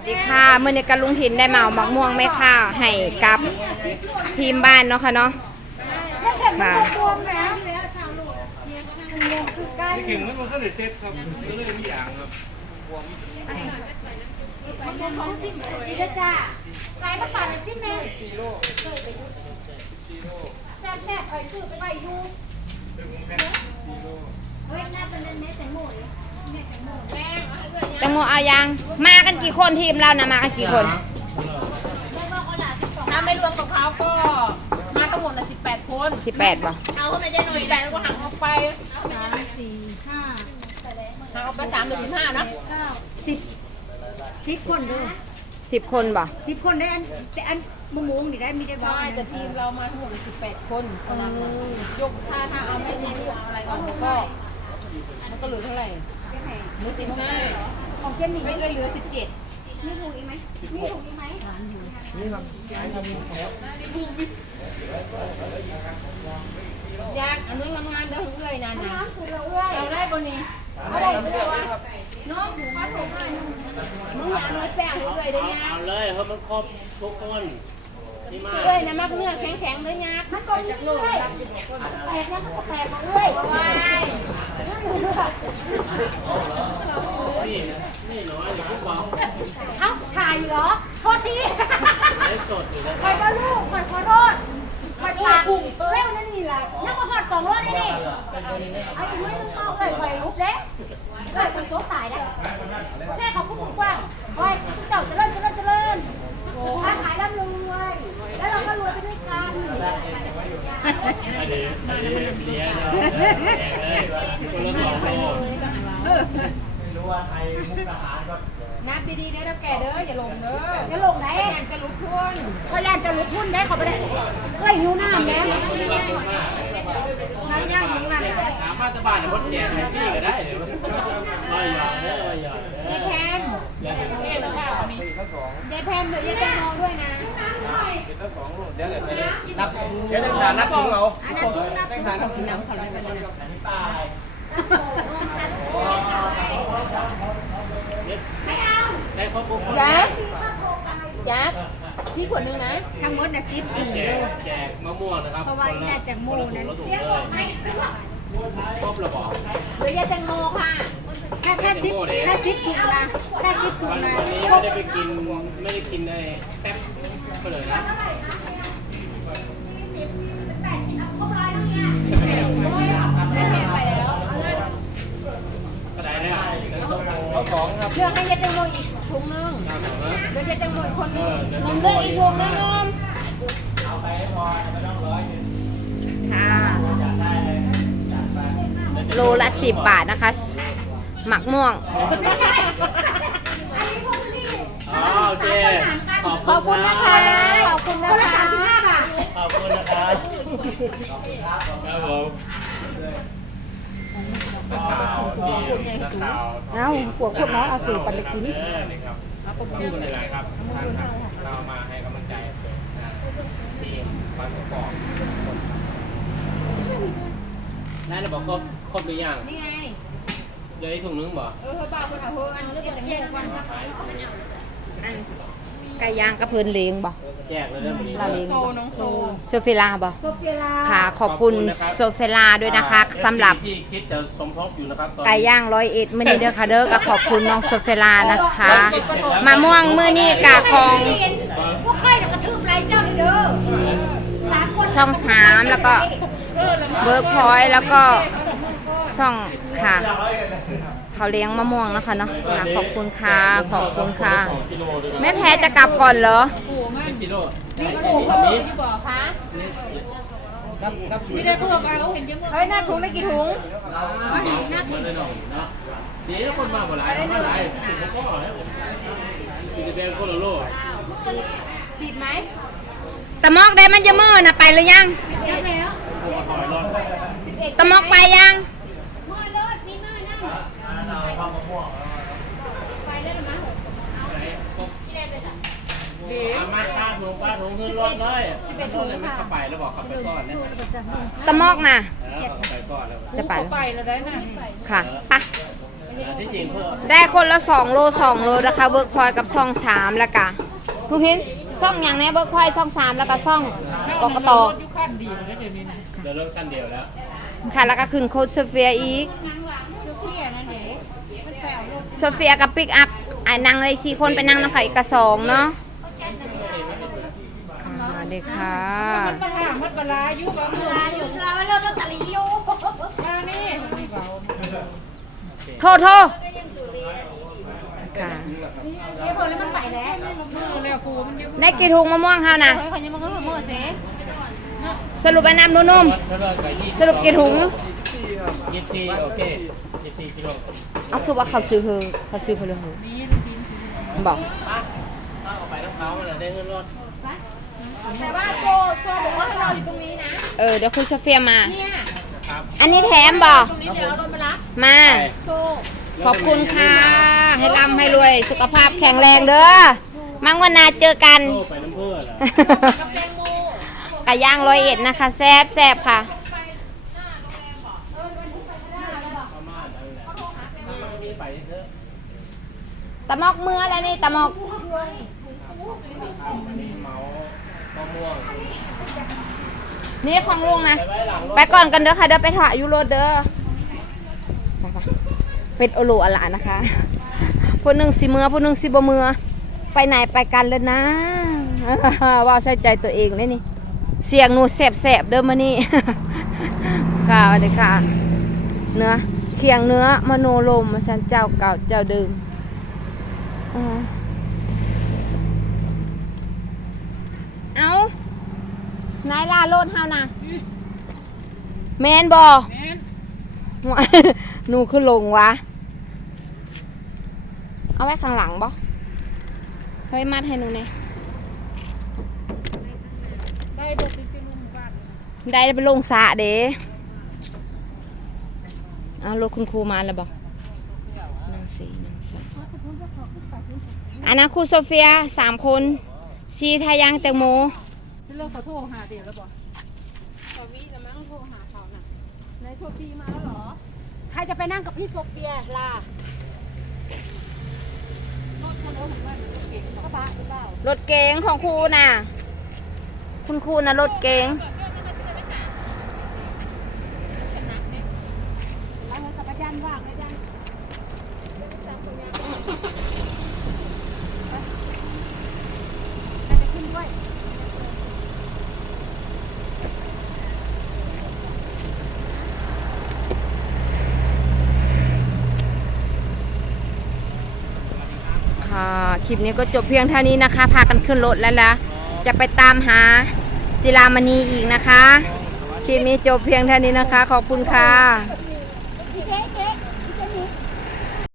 วัสดีค่ะเมื่อนี้กับลุงถินได้มาเอามะม่วงแม่ข้าวให้กับทีมบ้านเนาะค่ะเนาะค่ะพี่เก่งมันมันก็เลยเซ็ตครับก็เลยมีอย่างครับนี่ก็จ้าสายมาฝากหน่อยสิแม่แซ่บแซ่บไอ้ซื้อไปไว้อยู่เฮ้ยน่าเป็นเนเม็ดแตงโมเลย แตงโมแตงโมเอายัง มากันกี่คนทีมเรานะมากันกี่คน ถ้าไม่รวมกับเขาก็มาทั้งหมดละ18คนสิบแปดป่ะเอาเข้ามาได้หน่อยแปดแล้วก็หักออกไปสามสี่ห้าหักออกไปสามหรือสิบห้านะเก้าสิบสิบคนเด้อสิบคนป่ะสิบคนได้อันแต่อันมะม่วงนี่ได้มีได้บ้างใช่แต่ทีมเรามาทั้งหมดเลย18คนคนละยกถ้าถ้าเอาไม่ทีมเอาอะไรออกก็มันก็เหลือเท่าไหร่ เหลือสิบห้าของเจมมี่ไม่เลยเหลือสิบเจ็ดมีถูกอีกไหมมีถูกอีกไหมยากอันนู้นงานเดินเรื่อยนานนะน้ำสุดเราเอ้ยเราได้บนนี้อะไรเด้อน้องหมูมาถูกให้น้องมึงอย่าน้อยแป้งเรื่อยได้ยากเอาเลยเฮ้ยมันครอบทุกคน ที่มาเอ้ยนะมักเนื้อแข็งๆเลยยากมันก็มีด้วยแปลกนะมันก็แปลกมาเอ้ยนี่นี่น้อยอยู่ทุกวันเอ้าถ่ายเหรอ โทษทีไลฟ์สดอยู่นะคอยก็ลูกคอยขอโทษคอยปากเร็วนั่นนี่แหละนักประกอบสองรถได้ดิเอาอีกไม่ต้องเข้าเลยคอยลุกเด้เลยคนโซ่ตายได้แค่เขาพูดกว้างคอยเจ้าเจริญเจริญเจริญค้าขายร่ำรวย อันนี้อันนี้เลี้ยงเลยคนละสองคนนับดีๆได้แล้วแกเด้ออย่าลงเด้อจะลงไหนอยากจะลุกขึ้นเขาแล่นจะลุกหุ้นได้เขาไปได้เอ้ยหิวน้ำแล้วน้ำย่างของมันถามมาตะบานเนี่ยมดแก่ไทยพี่ก็ได้เดี๋ยวลอยหยอดเด้อยหยอดเด้ยายแพมยาเห็นเท่แล้วค่ะวันนี้ยายแพมเดี๋ยวยายแตงโมด้วยนะ เป็นทั้งสองลูกเดี๋ยวไปนับเดี๋ยวเล่นฐานับถึงเราอันนั้นทุกนับเล่นฐานนับถึงเราไม่เอาได้ครบทุกคนยักษ์ยักษ์พี่ขวดนึงนะทั้งหมดนะสิบถุงแจเด้กอแจกมะม่วงนะครับเพราะว่าอีน่าจะโมนั้นคนละถุงเลยครบระบอกเหลือยาแตงโมค่ะถ้าถ้าสิบถ้าสิบถุงนะถ้าสิบถุงวันนะนี้ไม่ได้ไปกินไม่ได้กินไอ้แซ่บก็เลยนะ ค่ะ โลละสิบบาทนะคะ หมักม่วง อ๋อโอเค ขอบขอบคุคุณณนะนะคะคะขอบคุณนะคนละคะสามสิบห้าบาท ขอบคุณนะครับครับผมนักข่าวดีนักข่าวเอ้าพวกพวกน้องเอาสู่ปันไปกิน เออนี่ครับขอบคุณเลยนะครับท่านครับเรามาให้กำลังใจนะทีม บางประกอบนั่นน่ะบอกครบครบหรือยังนี่ไงเดี๋ยวอีกถุงนึงบ่เออเฮ้ยบ้าคนเอาเฮ้ยอันนี้เก็บแต่แยกก่อนหายอันไก่ย่างกระเพรินเลี้ยงบ่แยกเลยเรื่องนี้เราเลี้ยงโซน้องโซโซฟิลาบ่โซเฟียลาค่ะขอบคุณโซฟิลาด้วยนะคะสำหรับที่คิดจะสมทบอยู่นะครับตอนนี้ไก่ย่างร้อยเอ็ดมื้อนี้เด้อค่ะเด้อก็ขอบคุณน้องโซเฟลานะคะมะม่วงมื้อนี้กะของพวกค่อยน่ะกระทืบไรเจ้าเด้อสามคน ช่องสามแล้วก็เวิร์กพอยต์แล้วก็ช่องค่ะ เขาเลี้ยงมะม่วงนะคะเนาะค่ะขอบคุณค่ะขอบคุณค่ะแม่แพ้จะกลับก่อนเหรอเป็นซิโร่อันนี้ที่บอกคะนับนับไม่ได้เพื่อไปเขาเห็นเยอะเฮ้ยหน้าถุงได้กี่ถุงมันได้หน่อยเนาะเดี๋ยวคนมาบ่หลายมาหลายสิบก็พอแล้วสิบเป็นคนละโลสิบไหม ตะมอกได้มันจะมือนะไปหรือยังแล้วแล้วถอยรถตะมอกไปยังมาป้าถุงป้าถุงเงินรถเลยเป็นรถเลยไม่เข้าไปแล้วบอกเข้าไปก่อนนะตะมอกน่ะเออเข้าไปก่อนแล้วจะไปไปแล้วได้นะค่ะไปเที่จริงเพื่อได้คนละสองโลสองโลนะคะเบิร์กพอยกับช่องสามแล้วกะลุงพิน ช่องอย่างไหนเบิร์กพอยช่องสามแล้วก็ช่องกกตเดี๋ยวเริ่มขั้นเดียวแล้วค่ะแล้วก็ขึ้นโคชโซเฟียอีกโซเฟียกับปิกอัพไอ้นางเลยสี่คนไปนั่งน้ำเขาอีกกระสองเนาะค่ะเด็กค่ะปลามัดปลาอยู่ปลาปลาอยู่เราเริ่มต้นตะลีอยู่โทษโทษค่ะ เดี๋ยวพอแล้วมันไปแล้ว ได้กี่ถุงมะม่วงเฮานะเฮ้ยเขายังมาก็ละเมิดเซ่สรุปไปน้ำนุ่มถ้าเราไปยี่ๆสรุปกี่ถุงยี่สิบโอเคยี่สิบกิโลเอาคือว่าเขาซื้อเฮอเขาซื้อเพลเฮอบอกถ้าเอาไปน้ำเขามันได้เงินรถแต่ว่าโจโจบอกว่าให้เราอยู่ตรงนี้นะ เออเดี๋ยวคุณโซเฟียมาเนี่ยอันนี้แถมบอกตรงนี้เดี๋ยวเอารถมารับมาโจขอบคุณค่ะ ให้ร่ำให้รวย สุขภาพแข็งแรงเด้อ มังวนาเจอกันโตไปน้ำเพื่อเหรอไก่ย่างร้อยเอ็ดนะคะ แซบแซบค่ะไปเถอะตะมอกเมื่ออะไรนี่ตะมอกเมามะม่วงนี่ของลุงนะ ไปไว้หลังรถไปก่อนกันเด้อค่ะเด้อไปถ่ายยูโรเด้อไปปะเป็นโอโลอลานะคะผู้หนึ่งสิเมือผู้หนึ่งสิบ่เมือ ไปไหนไปกันเลยนะว่าใส่ใจตัวเองเลยนี่ เสียงหนูแสบๆเด้อมานี่ค่ะสวัสดีค่ะ เนื้อเคียงเนื้อมโนลมมาสันเจ้าเก่าเจ้าเดิมอ๋อเอานายลาโลดเฮานะแมนบอหนูคือลงวะ เอาไว้ข้างหลังบ่ เฮ้ยมัดให้หนูเนี่อยได้ไปลงสระเด้เอารถคุณครูมาแล้วบ่นั่งสี่นั่งสามอันนั้นครูโซเฟียสามคนซีทายังแตงโมเลิกขอโทรหาเดี๋ยวแล้วบอกขอวิจะมั้งโทรหาเขาน่ะในโทรปีมาแล้วเหรอ ใครจะไปนั่งกับพี่โซเฟียล่ะก รถเก๋งของครูน่ะ คุณครูน่ะรถเก๋ง ไปให้จักรยานว่างเลยยันใครจะขึ้นด้วย ค่ะ คลิปนี้ก็จบเพียงเท่านี้นะคะ พากันขึ้นรถแล้วละจะไปตามหาศิลามณีอีกนะคะ คลิปนี้จบเพียงเท่านี้นะคะ ขอบคุณค่ะ